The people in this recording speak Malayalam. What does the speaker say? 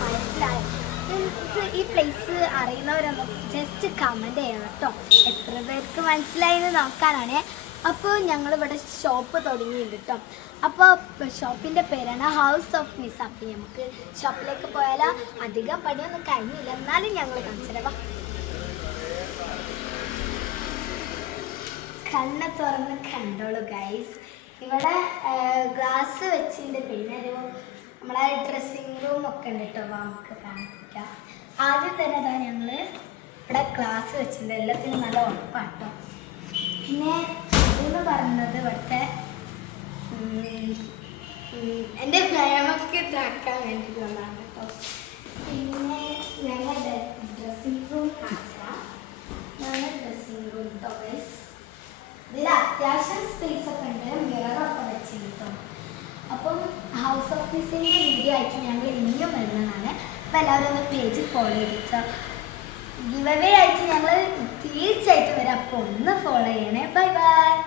മനസ്സിലായി. ഈ പ്ലേസ് അറിയുന്നവരൊന്ന് ജസ്റ്റ് കമൻറ്റ് ചെയ്യണം കേട്ടോ, എത്ര പേർക്ക് മനസ്സിലായെന്ന് നോക്കാനാണ്. അപ്പോൾ ഞങ്ങളിവിടെ ഷോപ്പ് തുടങ്ങിയിട്ടുണ്ട് കേട്ടോ. അപ്പോൾ ഷോപ്പിൻ്റെ പേരാണ് ഹൗസ് ഓഫ് നിസാപ്പി. നമുക്ക് ഷോപ്പിലേക്ക് പോയാൽ അധികം പണിയൊന്നും കഴിഞ്ഞില്ല, എന്നാലും ഞങ്ങൾ കാണിച്ചില്ല. കണ്ണ് തുറന്ന് കണ്ടോളൂ ഗൈസ്. ഇവിടെ ഗ്ലാസ് വെച്ചിട്ടുണ്ട്, പിന്നെ ഒരു നമ്മളെ ഡ്രസ്സിങ് റൂം ഒക്കെ ഉണ്ട് കേട്ടോ. നമുക്ക് കാണിക്കാം. ആദ്യം തന്നെ അതാ ഞങ്ങൾ ഇവിടെ ഗ്ലാസ് വെച്ചിട്ടുണ്ട്, എല്ലാത്തിനും നല്ല ഉറപ്പാണ് കേട്ടോ. പിന്നെ ഇതെന്ന് പറയുന്നത് ഇവിടുത്തെ എൻ്റെ പ്രേമക്ക് ഇതാക്കാൻ വേണ്ടിയിട്ടുള്ളതാണ് കേട്ടോ. പിന്നെ ഞങ്ങളുടെ ഡ്രസ്സിങ് റൂം കാണിച്ചാൽ ഞങ്ങളുടെ ഡ്രസ്സിങ് റൂം കേട്ടോ ഗൈസ്. ഇതിൽ അത്യാവശ്യം സ്പേസ് ഒക്കെ ഉണ്ട്, മിററൊക്കെ വെച്ചിട്ടോ. അപ്പം ഹൗസ് ഓഫ് നിസിൻ്റെ വീഡിയോ ആയിട്ട് ഞങ്ങൾ ഇനിയും വരുന്നതാണ്. അപ്പോൾ എല്ലാവരും ഒന്ന് പേജ് ഫോളോ ചെയ്തിട്ടോ. ഗിവ് അവേ ആയിട്ട് ഞങ്ങൾ തീർച്ചയായിട്ടും വരാം. അപ്പോൾ ഒന്ന് ഫോളോ ചെയ്യണേ. Bye bye.